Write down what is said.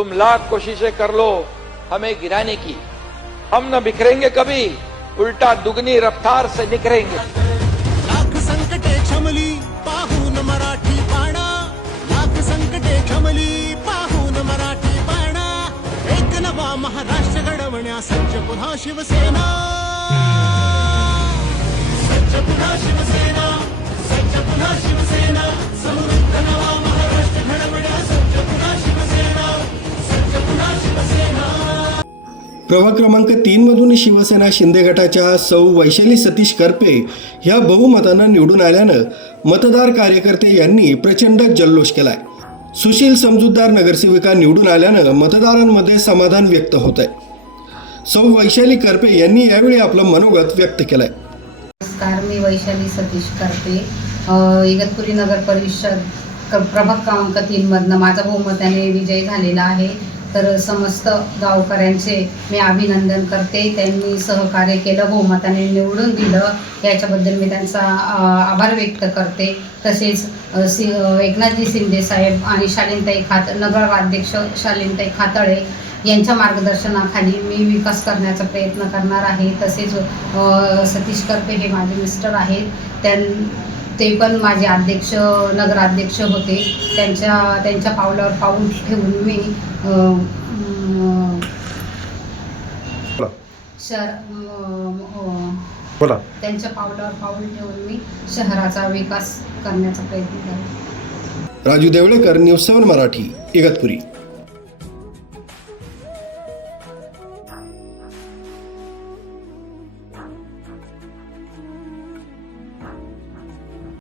तुम लाख कोशिशें कर लो, हमें गिराने की। हम न बिखरेंगे कभी, उल्टा दुगनी रफ्तार से निखरेंगे लाख संकटे क्षमली पाहून मराठी पाडा लाख संकटे क्षमली पाहून मराठी पाडा एक नवा महाराष्ट्र घडवण्या सज्ज पुन्हा शिवसेना। प्रभाग क्रमांक तीन मधून शिवसेना शिंदे गटाच्या सौ वैशाली सतीश करपे ह्या बहुमतानं निवडून आल्यानं मतदार कार्यकर्ते यांनी प्रचंड जल्लोष केलाय. सुशील समजूतदार नगरसेविका निवडून आल्यानं मतदारांमध्ये समाधान व्यक्त होत आहे सौ वैशाली करपे यांनी यावेळी आपलं मनोगत व्यक्त केलंय. नमस्कार मी वैशाली सतीश करपे. इगतपुरी नगर परिषद प्रभाग क्रमांक तीनमधनं माझा बहुमताने विजय झालेला आहे. तर समस्त गावकऱ्यांचे मी अभिनंदन करते. त्यांनी सहकार्य केलं बहुमताने निवडून दिलं. याच्याबद्दल मी त्यांचा आभार व्यक्त करते. तसेच सि एकनाथजी शिंदे साहेब आणि शालीनताई खात नगराध्यक्ष शालीनताई खातळे यांच्या मार्गदर्शनाखाली मी विकास करण्याचा प्रयत्न करणार आहे. तसेच सतीश करपे हे माझे मिस्टर आहेत. त्यां ते पण माझे अध्यक्ष नगराध्यक्ष होते. त्यांच्या त्यांच्या पावलावर पाऊल ठेवून मी शहर त्यांच्या पावलावर पाऊल ठेवून मी शहराचा विकास करण्याचा प्रयत्न करते. Raju Devlekar news seven Marathi Igatpuri.